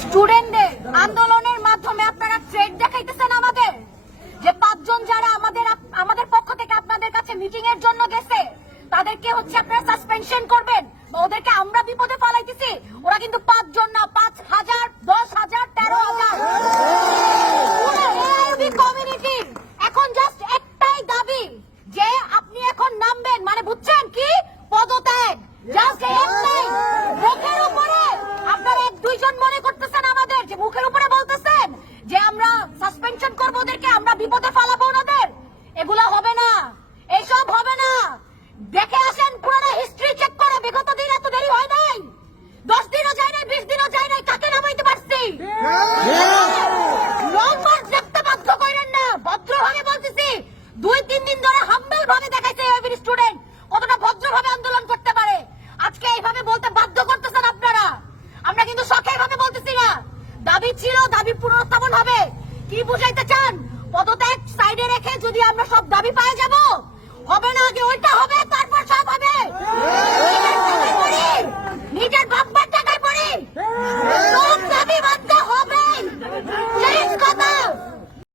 স্টুডেন্টদের আন্দোলনের মাধ্যমে আপনারা ট্রেড দেখাইতেছেন আমাদের? যে পাঁচজন যারা আমাদের আমাদের পক্ষ থেকে আপনাদের কাছে মিটিং এর জন্য গেছে, তাদেরকে হচ্ছে আপনারা সাসপেনশন করবেন ওদেরকে আমরা বিপদে ফালাইতেছি। ওরা কিন্তু পাঁচজন না, পাঁচ হাজার, দশ হাজার, তেরো হাজার। যে আপনি এখন নামবেন। মানে বুঝছেন কি? পদত্যাগ একটাই মুখের উপরে আপনারা এক দুইজন মনে করতেছেন আমাদের যে মুখের উপরে বলতেছেন যে আমরা সাসপেনশন করব ওদেরকে আমরা বিপদে ফালাবো ওনাদের। এগুলা হবে না। এসব হবে না। দেখে আসেন পুরোনো হিস্ট্রি চেক করে। বিগত দিন এত দেরি হয় নাই। দশ দিনও যায় নাই বিশ দিনও যায় নাই কাকে নামাইতে পারছি? লং মার্চ দেখতে বাধ্য করেন না। ভদ্রভাবে বলতেছি দুই তিন দিন ধরে হাম্বেল ভাবে দেখাইছে এবির স্টুডেন্ট কতটা ভদ্রভাবে আন্দোলন করতে পারে। আজকে এইভাবে বলতে বাধ্য করতেছেন আপনারা। আমরা কিন্তু শখের ভাবে বলতেছি না। দাবি ছিল দাবি পুনরুত্থাপন আমরা সব দাবি পায়ে যাব।